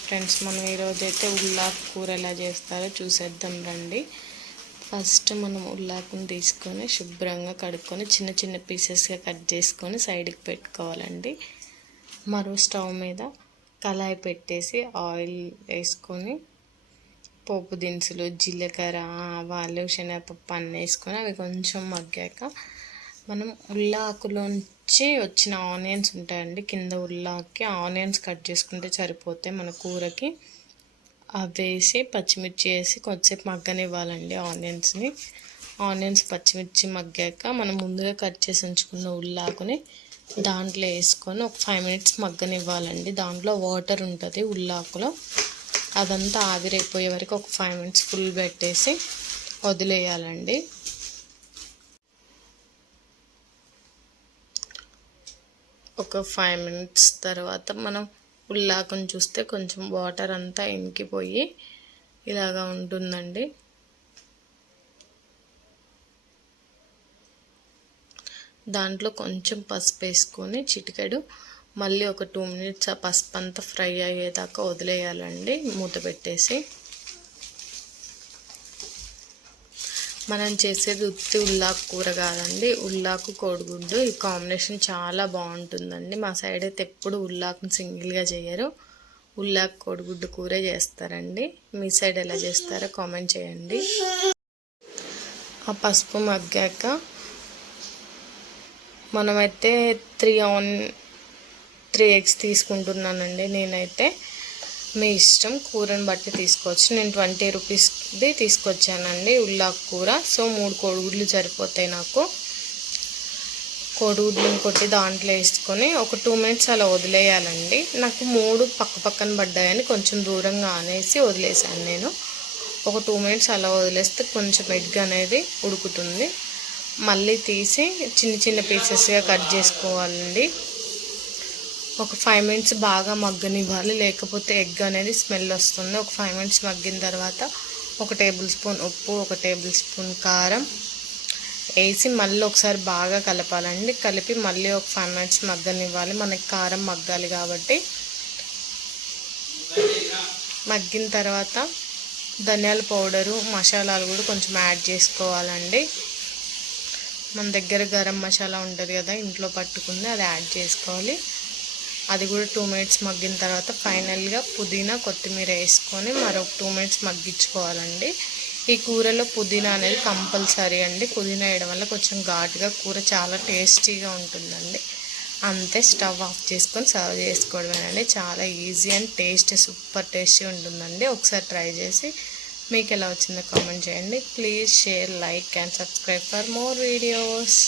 Friends మనం ఈరోజు అయితే ఉల్లాకు కూర ఎలా చేస్తారో చూసేద్దాం రండి. ఫస్ట్ మనం ఉల్లాకుని తీసుకొని శుభ్రంగా కడుక్కొని చిన్న చిన్న పీసెస్గా కట్ చేసుకొని సైడ్కి పెట్టుకోవాలండి. మరో స్టవ్ మీద కళాయి పెట్టేసి ఆయిల్ వేసుకొని పోపు దినుసులు జీలకర్ర ఆవాలు శనగపప్పు అన్నీ వేసుకొని అవి కొంచెం మగ్గాక మనం ఉల్లాకులో వచ్చి వచ్చిన ఆనియన్స్ ఉంటాయండి. కింద ఉల్లాకి ఆనియన్స్ కట్ చేసుకుంటే సరిపోతాయి మన కూరకి. అవి వేసి పచ్చిమిర్చి వేసి కొద్దిసేపు మగ్గనివ్వాలండి ఆనియన్స్ని. ఆనియన్స్ పచ్చిమిర్చి మగ్గాక మనం ముందుగా కట్ చేసి ఉంచుకున్న ఉల్లాకుని దాంట్లో వేసుకొని ఒక ఫైవ్ మినిట్స్ మగ్గనివ్వాలండి. దాంట్లో వాటర్ ఉంటుంది ఉల్లాకులో. అదంతా ఆవిరైపోయే వరకు ఒక ఫైవ్ మినిట్స్ ఫుల్ పెట్టేసి వదిలేయాలండి. ఒక ఫైవ్ మినిట్స్ తర్వాత మనం ఉల్లాకుని చూస్తే కొంచెం వాటర్ అంతా ఇంకిపోయి ఇలాగా ఉంటుందండి. దాంట్లో కొంచెం పసుపు వేసుకొని చిటికెడు మళ్ళీ ఒక టూ మినిట్స్ ఆ పసుపు అంతా ఫ్రై అయ్యేదాకా వదిలేయాలండి. మూత పెట్టేసి మనం చేసేది ఉత్తి ఉల్లాకు కూర కాదండి. ఉల్లాకు కోడిగుడ్డు. ఈ కాంబినేషన్ చాలా బాగుంటుందండి. మా సైడ్ అయితే ఎప్పుడు ఉల్లాకుని సింగిల్గా చేయరు. ఉల్లాకు కోడిగుడ్డు కూరే చేస్తారండి. మీ సైడ్ ఎలా చేస్తారో కామెంట్ చేయండి. ఆ పసుపు మగ్గాక మనమైతే త్రీ ఆన్ త్రీ ఎగ్స్ తీసుకుంటున్నానండి నేనైతే. మీ ఇష్టం కూరని బట్టి తీసుకోవచ్చు. నేను ట్వంటీ రూపీస్ది తీసుకొచ్చానండి ఉల్లాకు కూర. సో మూడు కోడిగుడ్లు సరిపోతాయి నాకు. కోడిగుడ్లను కొట్టి దాంట్లో వేసుకొని ఒక టూ మినిట్స్ అలా వదిలేయాలండి. నాకు మూడు పక్క పక్కన పడ్డాయని కొంచెం దూరంగా అనేసి వదిలేసాను నేను. ఒక టూ మినిట్స్ అలా వదిలేస్తే కొంచెం ఎగ్ అనేది ఉడుకుతుంది. మళ్ళీ తీసి చిన్న చిన్న పీసెస్గా కట్ చేసుకోవాలండి. ఒక ఫైవ్ మినిట్స్ బాగా మగ్గనివ్వాలి. లేకపోతే ఎగ్ అనేది స్మెల్ వస్తుంది. ఒక ఫైవ్ మినిట్స్ మగ్గిన తర్వాత ఒక టేబుల్ స్పూన్ ఉప్పు ఒక టేబుల్ స్పూన్ కారం వేసి మళ్ళీ ఒకసారి బాగా కలపాలండి. కలిపి మళ్ళీ ఒక ఫైవ్ మినిట్స్ మగ్గనివ్వాలి. మనకి కారం మగ్గాలి కాబట్టి. మగ్గిన తర్వాత ధనియాల పౌడరు మసాలాలు కూడా కొంచెం యాడ్ చేసుకోవాలండి. మన దగ్గర గరం మసాలా ఉంటుంది కదా ఇంట్లో పట్టుకుంది అది యాడ్ చేసుకోవాలి. అది కూడా టూ మినిట్స్ మగ్గిన తర్వాత ఫైనల్గా పుదీనా కొత్తిమీర వేసుకొని మరొక టూ మినిట్స్ మగ్గించుకోవాలండి. ఈ కూరలో పుదీనా అనేది కంపల్సరీ అండి. పుదీనా వేయడం వల్ల కొంచెం ఘాటుగా కూర చాలా టేస్టీగా ఉంటుందండి. అంతే స్టవ్ ఆఫ్ చేసుకొని సర్వ్ చేసుకోవడమేనండి. చాలా easy and taste super tasty ఉంటుందండి. ఒకసారి ట్రై చేసి మీకు ఎలా వచ్చిందో కామెంట్ చేయండి. Please share like and subscribe for more videos.